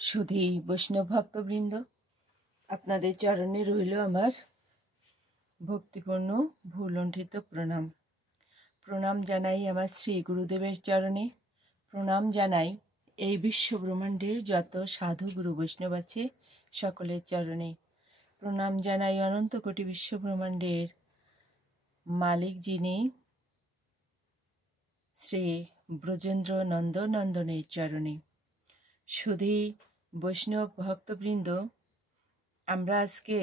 সুধী বৈষ্ণব ভক্তবৃন্দ, আপনাদের চরণে রইল আমার ভক্তিপূর্ণ ভুলণ্ঠিত প্রণাম। প্রণাম জানাই আমার শ্রী গুরুদেবের চরণে। প্রণাম জানাই এই বিশ্ব ব্রহ্মাণ্ডের যত সাধু গুরু বৈষ্ণব আছে সকলের চরণে। প্রণাম জানাই অনন্ত কোটি বিশ্ব ব্রহ্মাণ্ডের মালিক যিনি শ্রী ব্রজেন্দ্র নন্দনের চরণে। সুধী বৈষ্ণব ভক্তবৃন্দ, আমরা আজকে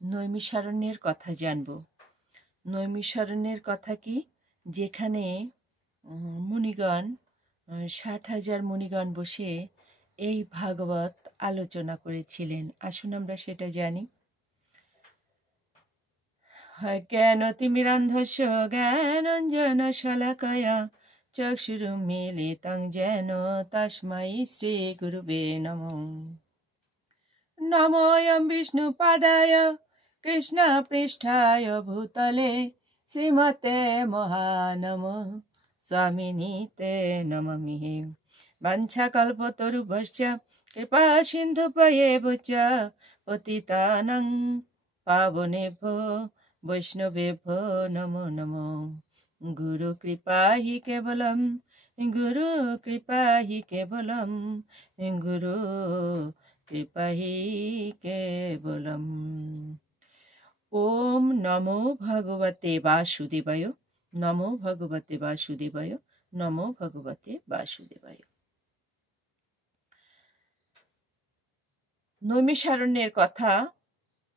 নৈমিষারণ্যের কথা জানব। নৈমিষারণ্যের কথা কি? যেখানে মুনিগণ 60,000 মুনিগণ বসে এই ভাগবত আলোচনা করেছিলেন। আসুন আমরা সেটা জানি। জ্ঞানতিমিরান্ধস্য জ্ঞানাঞ্জন শলাকায়া চক্ষুরুন্মীলিতং যেন তস্मै শ্রী গুরুবে নমঃ। নমোऽয়ং বিষ্ণুপাদায় কৃষ্ণপৃষ্ঠায় ভূতলে শ্রীমতে মহানমঃ স্বামিনীতে নমামিহে। বাঞ্ছাকল্পতরুভ্যশ্চ কৃপা সিন্ধুভ্যেব চ পতিতানাং পাবনেভ্যো বৈষ্ণবেভ্যো নমো নমঃ। গুরু কৃপা হি কেবলম, গুরু কৃপা হি কেবলম, গুরু কৃপা হি কেবলম। ওম নমো ভগবতে বাসুদেবায়, নমো ভগবতে বাসুদেবায়, নমো ভগবতে বাসুদেবায়। নৈমিষারণ্যের কথা।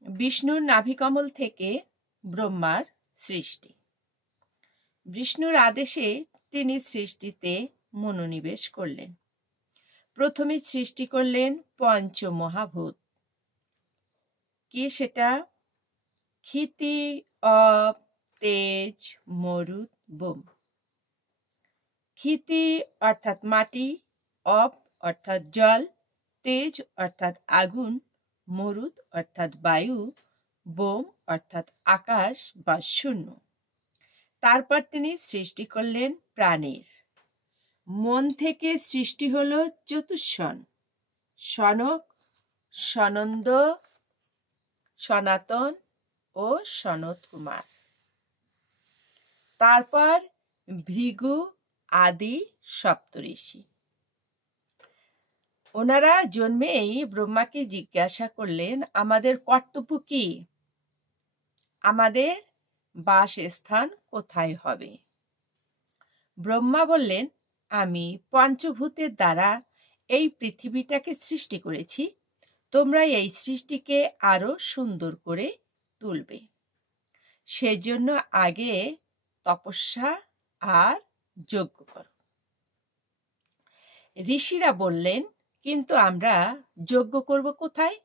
বিষ্ণুর নাভিকমল থেকে ব্রহ্মার সৃষ্টি। বিষ্ণুর আদেশে তিনি সৃষ্টিতে মনোনিবেশ করলেন। প্রথমে সৃষ্টি করলেন পঞ্চমহাভূত। কি সেটা? ক্ষিতি, অপ, তেজ, মরুত, বোম। ক্ষিতি অর্থাৎ মাটি, অপ অর্থাৎ জল, তেজ অর্থাৎ আগুন, মরুত অর্থাৎ বায়ু, বোম অর্থাৎ আকাশ বা শূন্য। তারপর তিনি সৃষ্টি করলেন প্রাণীর। মন থেকে সৃষ্টি হলো চতুষ্ষণ: সনক, সনন্দ, সনাতন ও সনত কুমার। তারপর ভৃগু আদি সপ্তঋষি। ওনারা জন্মেই ব্রহ্মাকে জিজ্ঞাসা করলেন, আমাদের কর্তব্য কি? আমাদের বাসস্থান কোথায় হবে? ব্রহ্মা বললেন, আমি পঞ্চভূতের দ্বারা এই পৃথিবীটাকে সৃষ্টি করেছি, তোমরা এই সৃষ্টিকে আরো সুন্দর করে তুলবে। সেজন্য আগে তপস্যা আর যজ্ঞ করো। ঋষিরা বললেন, কিন্তু আমরা যজ্ঞ করব কোথায়?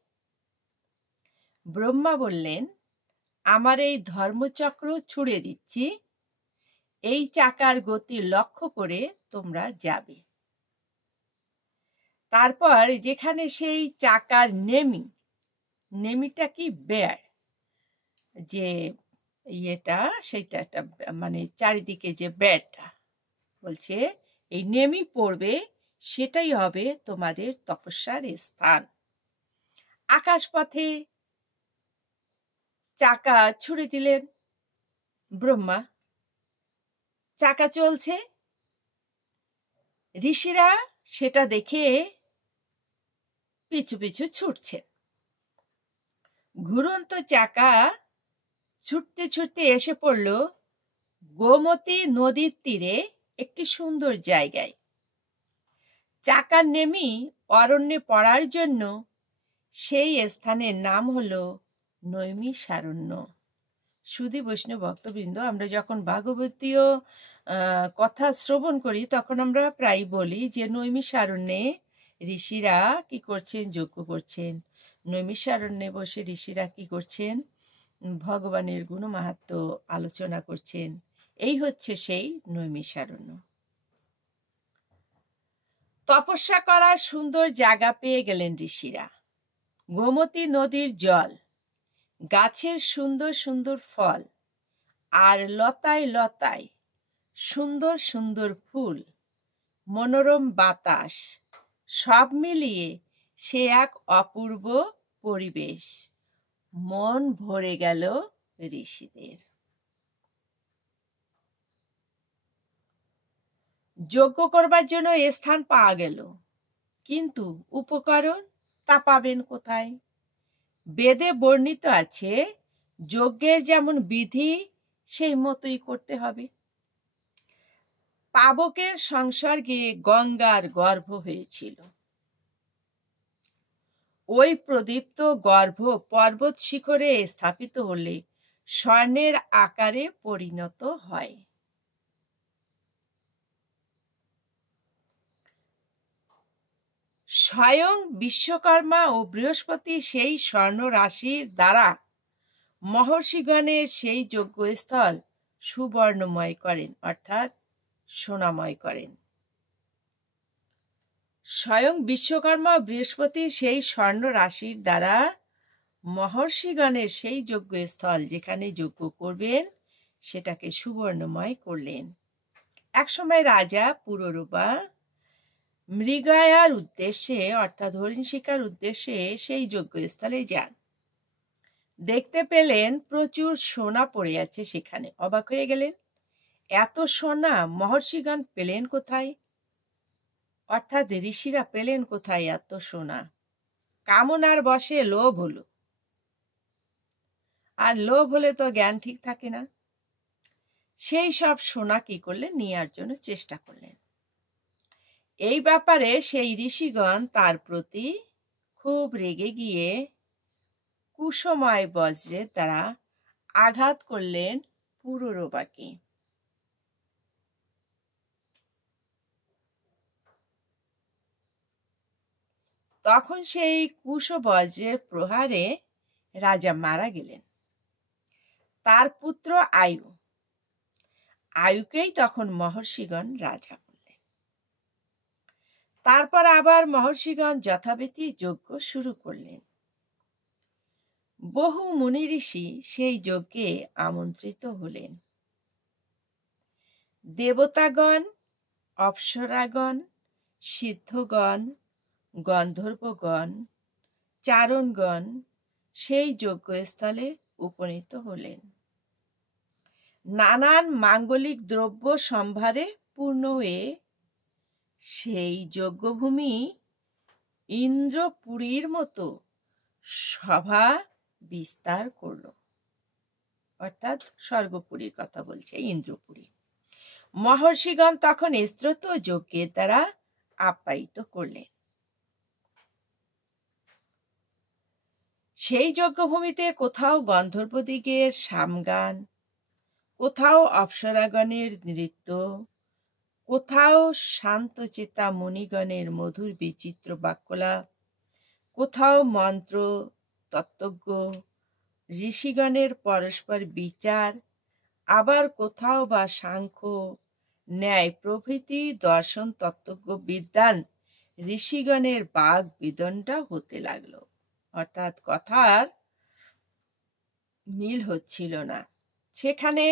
ব্রহ্মা বললেন, আমার এই ধর্মচক্র ছুড়ে দিচ্ছি, এই চাকার গতি লক্ষ্য করে তোমরা যাবে। তারপর যেখানে সেই চাকার নেমিটা কি? বেড়, যে ইয়েটা, সেটা একটা মানে চারিদিকে যে বেড়টা, বলছে এই নেমি পড়বে, সেটাই হবে তোমাদের তপস্যার স্থান। আকাশপথে চাকা ছুড়ে দিলেন ব্রহ্মা। চাকা চলছে। ঋষিরা সেটা দেখে পিছু পিছু ছুটছে। ঘুরন্ত চাকা ছুটতে ছুটতে এসে পড়ল গোমতী নদীর তীরে একটি সুন্দর জায়গায়। চাকার নেমি অরণ্যে পড়ার জন্য সেই স্থানের নাম হলো নৈমিষারণ্য। সুধী বৈষ্ণব ভক্তবৃন্দ, আমরা যখন ভাগবতীয় কথা শ্রবণ করি তখন আমরা প্রায় বলি যে নৈমিষারণ্যে ঋষিরা কি করছেন? যজ্ঞ করছেন। নৈমিষারণ্যে বসে ঋষিরা কি করছেন? ভগবানের গুণমাহাত্ম্য আলোচনা করছেন। এই হচ্ছে সেই নৈমিষারণ্য। তপস্যা করার সুন্দর জায়গা পেয়ে গেলেন ঋষিরা। গোমতী নদীর জল, গাছের সুন্দর সুন্দর ফল, আর লতায় লতায় সুন্দর সুন্দর ফুল, মনোরম বাতাস, সব মিলিয়ে সে এক অপূর্ব পরিবেশ। মন ভরে গেল ঋষিদের। যজ্ঞ করবার জন্য স্থান পাওয়া গেল, কিন্তু উপকরণ তা পাবেন কোথায়? বেদে বর্ণিত আছে যজ্ঞের যেমন বিধি সেই মতোই করতে হবে। পাবকের সংসর্গে গঙ্গার গর্ভ হয়েছিল। ওই প্রদীপ্ত গর্ভ পর্বত শিখরে স্থাপিত হলে স্বর্ণের আকারে পরিণত হয়। স্বয়ং বিশ্বকর্মা ও বৃহস্পতি সেই স্বর্ণ রাশির দ্বারা মহর্ষিগণের সেই যজ্ঞস্থল সুবর্ণময় করেন, অর্থাৎ সোনাময় করেন। স্বয়ং বিশ্বকর্মা ও বৃহস্পতি সেই স্বর্ণ রাশির দ্বারা মহর্ষিগণের সেই যজ্ঞস্থল যেখানে যজ্ঞ করবেন সেটাকে সুবর্ণময় করলেন। একসময় রাজা পুরুরবা মৃগয়ার উদ্দেশ্যে অর্থাৎ হরিণ শিকার উদ্দেশ্যে সেই যজ্ঞস্থলে যান। দেখতে পেলেন প্রচুর সোনা পড়ে আছে সেখানে। অবাক হয়ে গেলেন, এত সোনা মহর্ষিগণ পেলেন কোথায়? অর্থাৎ ঋষিরা পেলেন কোথায় এত সোনা? কামনার বশে লোভ হলো, আর লোভ হলে তো জ্ঞান ঠিক থাকে না। সেই সব সোনা কি করলেন? নেওয়ার জন্য চেষ্টা করলেন। এই ব্যাপারে সেই ঋষিগণ তার প্রতি খুব রেগে গিয়ে কুসময় বজ্রের দ্বারা আঘাত করলেন পুরুরবাকে। তখন সেই কুশবজ্রের প্রহারে রাজা মারা গেলেন। তার পুত্র আয়ুকেই তখন মহর্ষিগণ রাজা করলেন। তারপর আবার মহর্ষিগণ যথাবিধি যজ্ঞ শুরু করলেন। বহু মুনি ঋষি সেই যজ্ঞে আমন্ত্রিত হলেন। দেবতাগণ, অপ্সরাগণ, সিদ্ধগণ, গন্ধর্বগণ, চারণগণ সেই যজ্ঞস্থলে উপনীত হলেন। নানান মাঙ্গলিক দ্রব্য সম্ভারে পূর্ণ হয়ে সেই যজ্ঞভূমি ইন্দ্রপুরীর মতো সভা বিস্তার করল, অর্থাৎ স্বর্গপুরীর কথা বলছে, ইন্দ্রপুরী। মহর্ষিগণ তখন স্তোত্র যজ্ঞের দ্বারা আপ্যায়িত করলেন। সেই যজ্ঞভূমিতে কোথাও গন্ধর্বদিগের সামগান, কোথাও অপ্সরাগণের নৃত্য, কোথাও শান্তচেতা মুনিগণের মধুর বিচিত্র বাক্যলাপ, কোথাও মন্ত্র, তত্ত্বজ্ঞ ঋষিগণের পরস্পর বিচার, আবার কোথাও বা সাংখ্য, ন্যায় প্রভৃতি দর্শন তত্ত্বজ্ঞ বিদ্বান ঋষিগণের বাগ বিদণ্ডা হতে লাগলো। অর্থাৎ কথার মিল হচ্ছিল না। সেখানে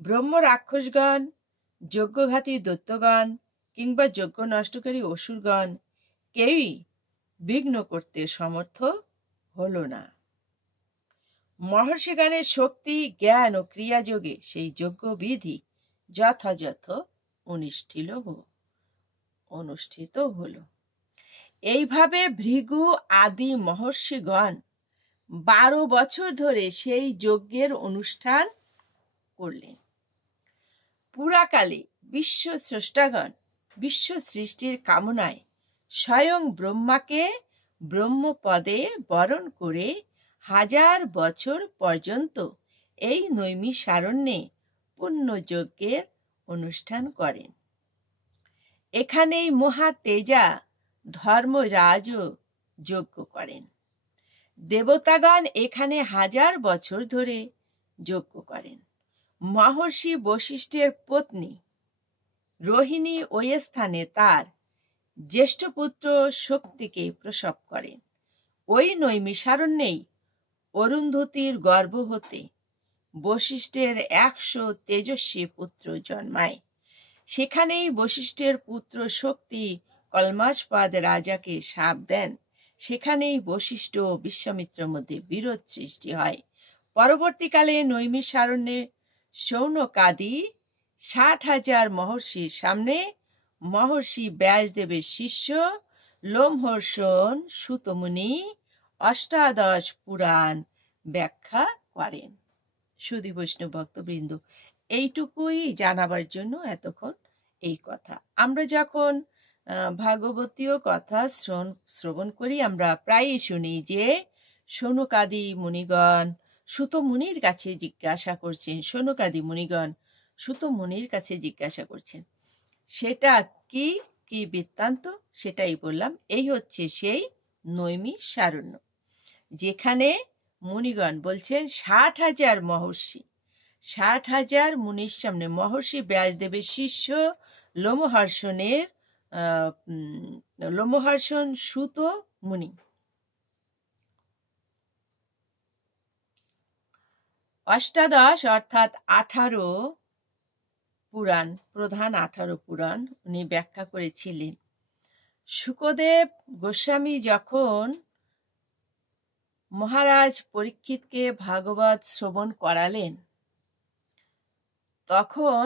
ব্রহ্ম রাক্ষসগণ, যজ্ঞঘাতী দৈত্যগণ কিংবা যজ্ঞ নষ্টকারী অসুরগণ কেউই বিঘ্ন করতে সমর্থ হল না। মহর্ষিগণের শক্তি, জ্ঞান ও ক্রিয়াযোগে সেই যজ্ঞবিধি যথাযথ অনুষ্ঠিত হল। এইভাবে ভৃগু আদি মহর্ষিগণ 12 বছর ধরে সেই যজ্ঞের অনুষ্ঠান করলেন। পুরাকালে বিশ্ব স্রষ্টাগণ বিশ্ব সৃষ্টির কামনায় স্বয়ং ব্রহ্মাকে ব্রহ্মপদে বরণ করে 1000 বছর পর্যন্ত এই নৈমিষারণ্যে পুণ্যযজ্ঞের অনুষ্ঠান করেন। এখানেই মহাতেজা ধর্মরাজও যজ্ঞ করেন। দেবতাগণ এখানে 1000 বছর ধরে যজ্ঞ করেন। মহর্ষি বশিষ্ঠের পত্নী রোহিণী ওই স্থানে তার জ্যেষ্ঠ পুত্র শক্তিকে প্রসব করেন। ওই নৈমিষারণ্যেই অরুন্ধতীর গর্ভ হতে বশিষ্ঠের 100 তেজস্বী পুত্র জন্মায়। সেখানেই বশিষ্ঠের পুত্র শক্তি কলমাসপাদ রাজাকে শাপ দেন। সেখানেই বশিষ্ঠ ও বিশ্বামিত্রের মধ্যে বিরোধ সৃষ্টি হয়। পরবর্তীকালে নৈমিষারণ্যে শৌনকাদি 60,000 মহর্ষির সামনে মহর্ষি ব্যাসদেবের শিষ্য লোমহর্ষণ সুতমুনি অষ্টাদশ পুরাণ ব্যাখ্যা করেন। সুধী বৈষ্ণব ভক্তবৃন্দ, এইটুকুই জানাবার জন্য এতক্ষণ এই কথা। আমরা যখন ভাগবতীয় কথা শ্রবণ করি, আমরা প্রায়ই শুনি যে শৌনকাদি মুনিগণ সুত মুনির কাছে জিজ্ঞাসা করছেন, শৌনকাদি মুনিগণ সুত মুনির কাছে জিজ্ঞাসা করছেন। সেটা কি কি বৃত্তান্ত সেটাই বললাম। এই হচ্ছে সেই নৈমিষারণ্য, যেখানে মুনিগণ বলছেন 60,000 মহর্ষি, 60,000 মুনির সামনে মহর্ষি ব্যাসদেবের শিষ্য লোমহর্ষণ সুত মুনি অষ্টাদশ অর্থাৎ 18 পুরাণ, প্রধান 18 পুরাণ উনি ব্যাখ্যা করেছিলেন। শুকদেব গোস্বামী যখন মহারাজ পরীক্ষিতকে ভাগবত শ্রবণ করালেন, তখন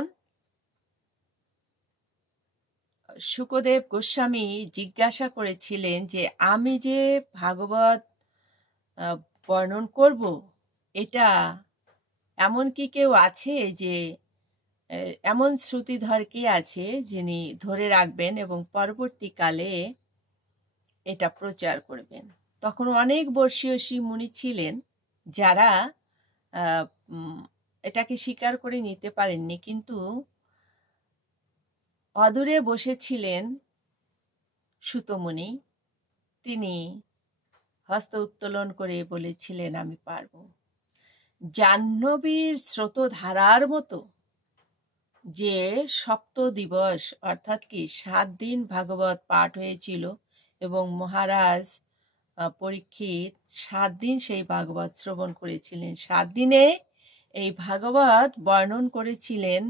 শুকদেব গোস্বামী জিজ্ঞাসা করেছিলেন যে আমি যে ভাগবত বর্ণন করব, এটা এমন কি কেউ আছে, যে এমন শ্রুতিধর কে আছে যিনি ধরে রাখবেন এবং পরবর্তীকালে এটা প্রচার করবেন। তখন অনেক বর্ষীয়সী মুনি ছিলেন যারা এটাকে স্বীকার করে নিতে পারেননি, কিন্তু অদূরে বসেছিলেন সুতমুনি। তিনি হস্ত উত্তোলন করে বলেছিলেন আমি পারব। জাহ্নবীর স্রোতধারার মতো যে সপ্ত দিবস অর্থাৎ কি 7 দিন ভাগবত পাঠ হয়েছিল এবং মহারাজ পরীক্ষিত 7 দিন সেই ভাগবত শ্রবণ করেছিলেন। 7 দিনে এই ভাগবত বর্ণন করেছিলেন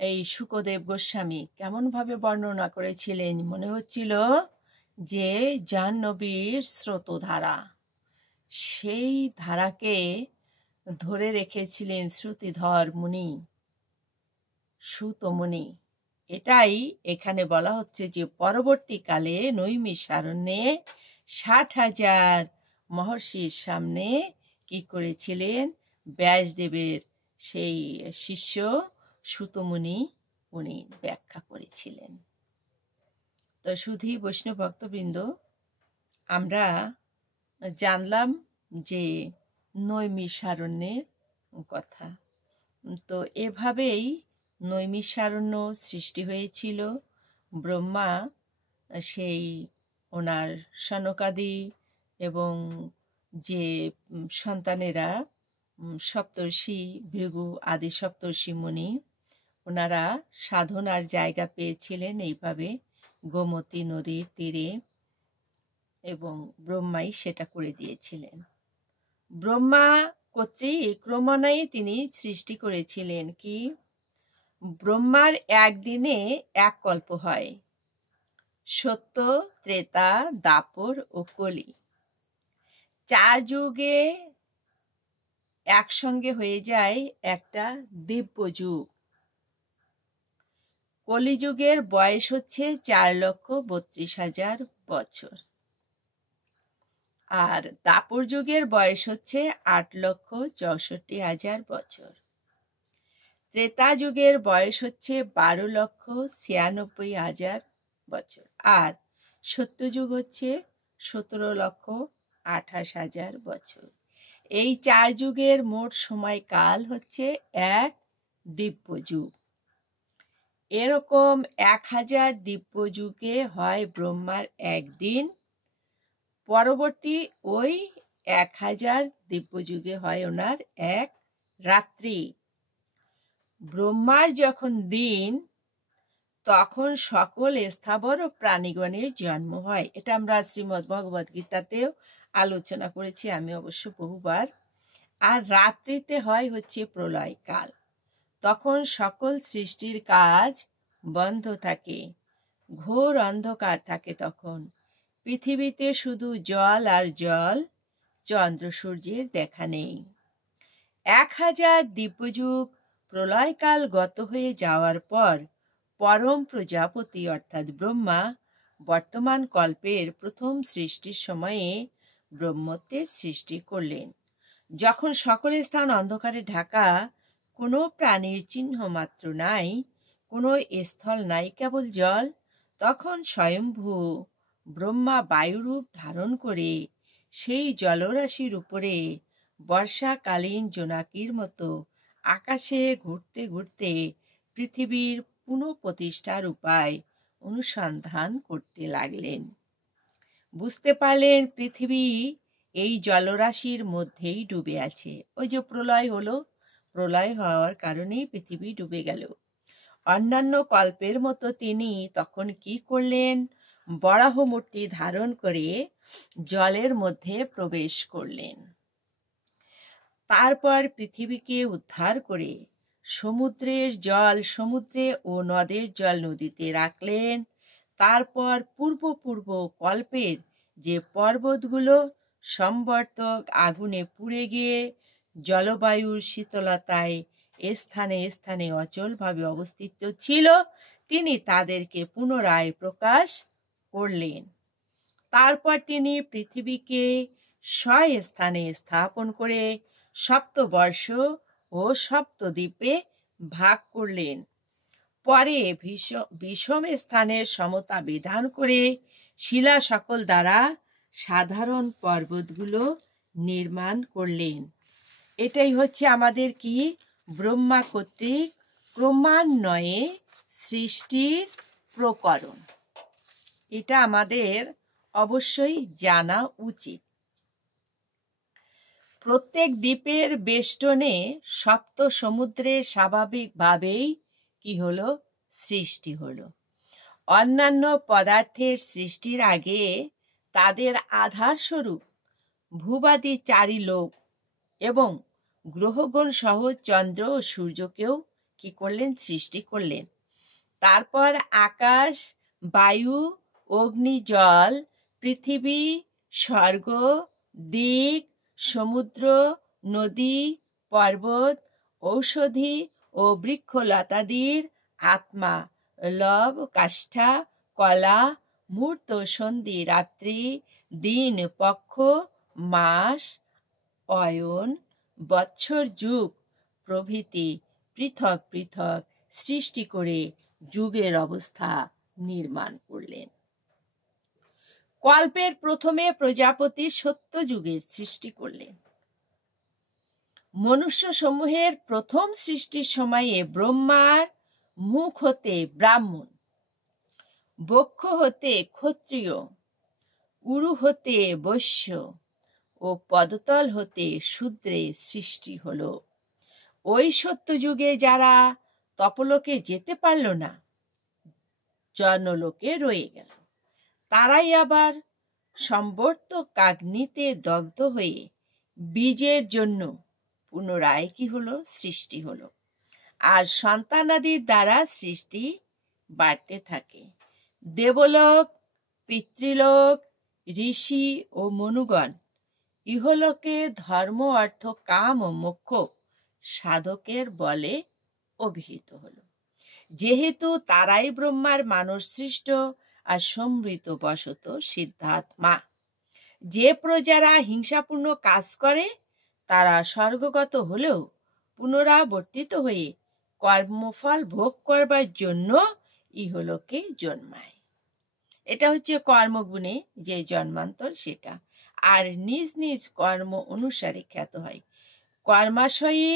এই শুকদেব গোস্বামী। কেমনভাবে বর্ণনা করেছিলেন? মনে হচ্ছিল যে জাহ্নবীর স্রোতধারা, সেই ধারাকে ধরে রেখেছিলেন শ্রুতিধর মুনি সুতমুনি। এটাই এখানে বলা হচ্ছে যে পরবর্তীকালে নৈমিষারণ্যে 60,000 মহর্ষির সামনে কি করেছিলেন? ব্যাসদেবের সেই শিষ্য সুতমুনি উনি ব্যাখ্যা করেছিলেন। তো সুধী বৈষ্ণব ভক্তবৃন্দ, আমরা জানলাম যে নৈমিষারণ্যের কথা। তো এভাবেই নৈমিষারণ্য সৃষ্টি হয়েছিল। ব্রহ্মা সেই ওনার সনকাদি এবং যে সন্তানেরা সপ্তর্ষি ভৃগু আদি সপ্তর্ষি মুনি, ওনারা সাধনার জায়গা পেয়েছিলেন এইভাবে গোমতী নদীর তীরে, এবং ব্রহ্মাই সেটা করে দিয়েছিলেন। ব্রহ্মা কর্তৃক ক্রমান্বয়ে তিনি সৃষ্টি করেছিলেন কি? ব্রহ্মার একদিনে 1 কল্প হয়। সত্য, ত্রেতা, দাপর ও কলি 4 যুগে একসঙ্গে হয়ে যায় একটা দিব্য যুগ। কলিযুগের বয়স হচ্ছে 4,32,000 বছর, আর দাপর যুগের বয়স হচ্ছে 8,64,000 বছর। ত্রেতা যুগের বয়স হচ্ছে 12,96,000 বছর, আর সত্যযুগ হচ্ছে 17,28,000 বছর। এই 4 যুগের মোট সময়কাল হচ্ছে 1 দিব্য যুগ। এরকম 1000 দিব্য যুগে হয় ব্রহ্মার একদিন, পরবর্তী ওই 1000 দিব্য যুগে হয় ওনার 1 রাত্রি। ব্রহ্মার যখন দিন, তখন সকল স্থাবর ও প্রাণীগণের জন্ম হয়। এটা আমরা শ্রীমদ্ ভগবদ গীতাতেও আলোচনা করেছি আমি অবশ্য বহুবার। আর রাত্রিতে হয় হচ্ছে প্রলয়কাল। তখন সকল সৃষ্টির কাজ বন্ধ থাকে, ঘোর অন্ধকার থাকে। তখন পৃথিবীতে শুধু জল আর জল, চন্দ্র সূর্যের দেখা নেই। 1000 দিব্যযুগ প্রলয়কাল গত হয়ে যাওয়ার পর পরম প্রজাপতি অর্থাৎ ব্রহ্মা বর্তমান কল্পের প্রথম সৃষ্টির সময়ে ব্রহ্মত্বের সৃষ্টি করলেন। যখন সকল স্থান অন্ধকারে ঢাকা, কোনো প্রাণীর চিহ্ন মাত্র নাই, কোনো স্থল নাই, কেবল জল, তখন স্বয়ম্ভু ব্রহ্মা বায়ুরূপ ধারণ করে সেই জলরাশির উপরে বর্ষাকালীন জোনাকির মতো আকাশে ঘুরতে ঘুরতে পৃথিবীর পুনঃপ্রতিষ্ঠার উপায় অনুসন্ধান করতে লাগলেন। বুঝতে পারলেন পৃথিবী এই জলরাশির মধ্যেই ডুবে আছে। ওই যে প্রলয় হলো, প্রলয় হওয়ার কারণেই পৃথিবী ডুবে গেল। অন্যান্য কল্পের মতো তিনি তখন কি করলেন? বরাহ মূর্তি ধারণ করে জলের মধ্যে প্রবেশ করলেন। তারপর পৃথিবীকে উদ্ধার করে সমুদ্রের জল সমুদ্রে ও নদের জল নদীতে রাখলেন। তারপর পূর্ব কল্পের যে পর্বতগুলো সম্বর্তক আগুনে পুড়ে গিয়ে জলবায়ুর শীতলতায় স্থানে স্থানে অচলভাবে অবস্থিত ছিল, তিনি তাদেরকে পুনরায় প্রকাশ করলেন। তারপর তিনি পৃথিবীকে 6 স্থানে স্থাপন করে সপ্তবর্ষ ও সপ্তদ্বীপে ভাগ করলেন। পরে বিষম স্থানের সমতা বিধান করে শিলা সকল দ্বারা সাধারণ পর্বতগুলো নির্মাণ করলেন। এটাই হচ্ছে আমাদের কি? ব্রহ্মা কর্তৃক ক্রমান্বয়ে সৃষ্টির প্রকরণ। এটা আমাদের অবশ্যই জানা উচিত। প্রত্যেক দ্বীপের বেষ্টনে সপ্ত সমুদ্রে স্বাভাবিকভাবেই কি হলো? সৃষ্টি হলো। অন্যান্য পদার্থের সৃষ্টির আগে তাদের আধার স্বরূপ ভূবাদী 4 লোক এবং গ্রহগণ সহ চন্দ্র ও সূর্যকেও কি করলেন? সৃষ্টি করলেন। তারপর আকাশ, বায়ু, অগ্নি, জল, পৃথিবী, স্বর্গ, দিক, সমুদ্র, নদী, পর্বত, ঔষধি ও বৃক্ষলতাদির আত্মা, লব, কাষ্ঠা, কলা, মুহূর্ত, সন্ধি, রাত্রি, দিন, পক্ষ, মাস, অয়ন, বৎসর, যুগ প্রভৃতি পৃথক পৃথক সৃষ্টি করে যুগের অবস্থা নির্মাণ করলেন। কল্পের প্রথমে প্রজাপতি সত্য যুগের সৃষ্টি করলেন। মনুষ্য সমূহের প্রথম সৃষ্টির সময়ে ব্রহ্মার মুখ হতে ব্রাহ্মণ, বক্ষ হতে ক্ষত্রিয়, উরু হতে বৈশ্য ও পদতল হতে শূদ্রের সৃষ্টি হলো। ওই সত্য যুগে যারা তপলোকে যেতে পারল না, জনলোকে রয়ে গেল, তারাই আবার সম্বর্তকাগ্নিতে দগ্ধ হয়ে বীজের জন্য পুনরায় কি হলো? সৃষ্টি হলো। আর সন্তানাদির দ্বারা সৃষ্টি বাড়তে থাকে। দেবলোক, পিতৃলোক, ঋষি ও মনুগণ ইহলোকে ধর্ম, অর্থ, কাম ও মোক্ষ সাধকের বলে অভিহিত হলো। যেহেতু তারাই ব্রহ্মার মানস সৃষ্ট আর সমৃত বশত সিদ্ধাত্মা। যে প্রজারা হিংসাপূর্ণ কাজ করে তারা স্বর্গগত হলেও পুনরাবর্তিত হয়ে কর্মফল ভোগ করবার জন্য ইহলোকে জন্মায়। এটা হচ্ছে কর্মগুণে যে জন্মান্তর, সেটা। আর নিজ নিজ কর্ম অনুসারে খ্যাত হয়। কর্মাশয়ে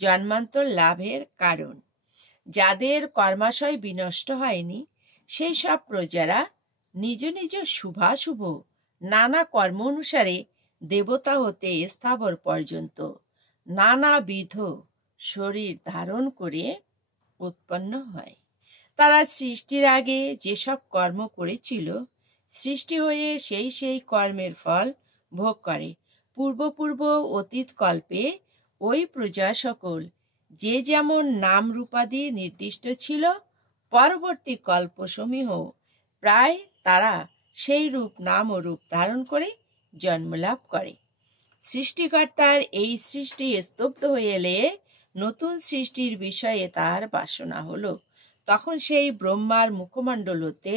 জন্মান্তর লাভের কারণ। যাদের কর্মাশয় বিনষ্ট হয়নি সেই সব প্রজারা নিজ নিজ শুভাশুভ নানা কর্ম অনুসারে দেবতা হতে স্থাবর পর্যন্ত নানাবিধ শরীর ধারণ করে উৎপন্ন হয়। তারা সৃষ্টির আগে যেসব কর্ম করেছিল, সৃষ্টি হয়ে সেই সেই কর্মের ফল ভোগ করে। পূর্ব অতীত কল্পে ওই প্রজা সকল যে যেমন নাম রূপাদি নির্দিষ্ট ছিল, পরবর্তী কল্পসমূহ প্রায় তারা সেই রূপ নাম ও রূপ ধারণ করে জন্মলাভ করে। সৃষ্টিকর্তার এই সৃষ্টি স্তব্ধ হয়ে এলে নতুন সৃষ্টির বিষয়ে তার বাসনা হলো। তখন সেই ব্রহ্মার মুখমণ্ডল হতে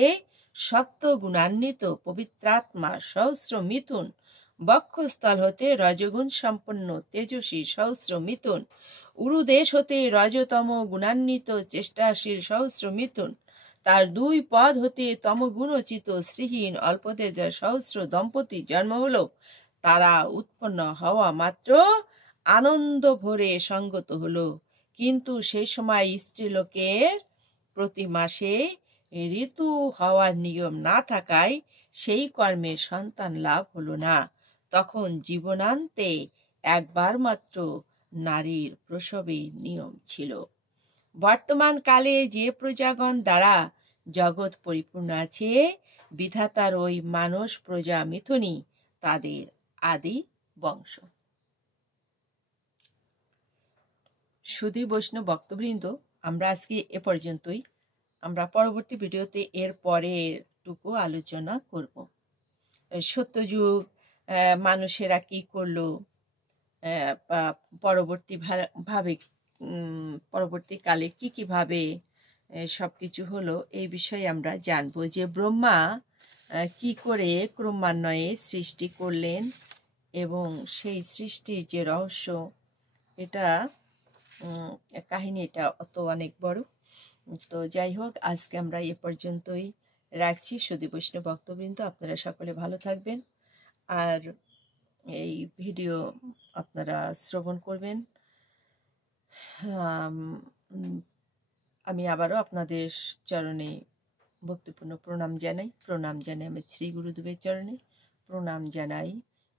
সত্য গুণান্বিত পবিত্রাত্মা সহস্র মিথুন, বক্ষস্থল হতে রজগুণ সম্পন্ন তেজস্বী সহস্র মিথুন, উরুদেশ হতে রজতম গুণান্বিত চেষ্টাশীল সহস্র মিথুন, তার দুই পদ হতে তমগুণোচিত শ্রীহীন অল্পতেজা সহস্র দম্পতি জন্ম হলো। তারা উৎপন্ন হওয়া মাত্র আনন্দ ভরে সঙ্গত হলো, কিন্তু সেই সময় স্ত্রীলোকের প্রতি মাসে ঋতু হওয়ার নিয়ম না থাকায় সেই কর্মে সন্তান লাভ হলো না। তখন জীবনান্তে একবার মাত্র নারীর প্রসবের নিয়ম ছিল। বর্তমান কালে যে প্রজাগণ দ্বারা জগৎ পরিপূর্ণ আছে, বিধাতার ওই মানস প্রজা মিথুনই তাদের আদি বংশ। সুধী বৈষ্ণব ভক্তবৃন্দ, আমরা আজকে এ পর্যন্তই। আমরা পরবর্তী ভিডিওতে এর পরেরটুকু আলোচনা করব। সত্যযুগ মানুষেরা কি করলো, পরবর্তীকালে কিভাবে সব কিছু হলো, এই বিষয়ে আমরা জানবো। যে ব্রহ্মা কি করে ক্রমান্বয়ে সৃষ্টি করলেন এবং সেই সৃষ্টির যে রহস্য, এটা কাহিনীটা অনেক বড়। তো যাই হোক, আজকে আমরা এ পর্যন্তই রাখছি। সুধী বৈষ্ণব ভক্তবৃন্দ, আপনারা সকলে ভালো থাকবেন আর এই ভিডিও আপনারা শ্রবণ করবেন। আমি আবারও আপনাদের চরণে ভক্তিপূর্ণ প্রণাম জানাই আমি শ্রী গুরুদেবের চরণে প্রণাম জানাই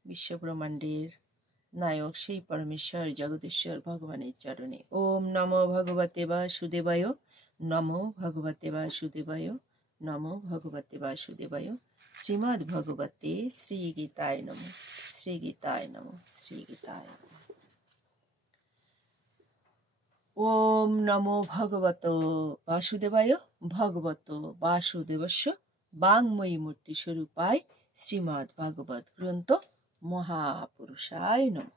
বিশ্বব্রহ্মাণ্ডের নায়ক সেই পরমেশ্বর জগদীশ্বর ভগবানের চরণে। ওম নমো ভগবতে বাসুদেবায়, নমো ভগবতে বাসুদেবায়, নমো ভগবতে বাসুদেবায়। শ্রীমদ্ ভগবতে শ্রী গীতায় নমঃ, শ্রী গীতায় নমঃ, শ্রী গীতায় নমঃ। ওম নমো ভগবত বাসুদেবায়, ভগবত বাসুদেবস্য বাংময়ী মূর্তি স্বরূপায় শ্রীমদ্ ভাগবত গ্রন্থ মহাপুরুষায় নমঃ।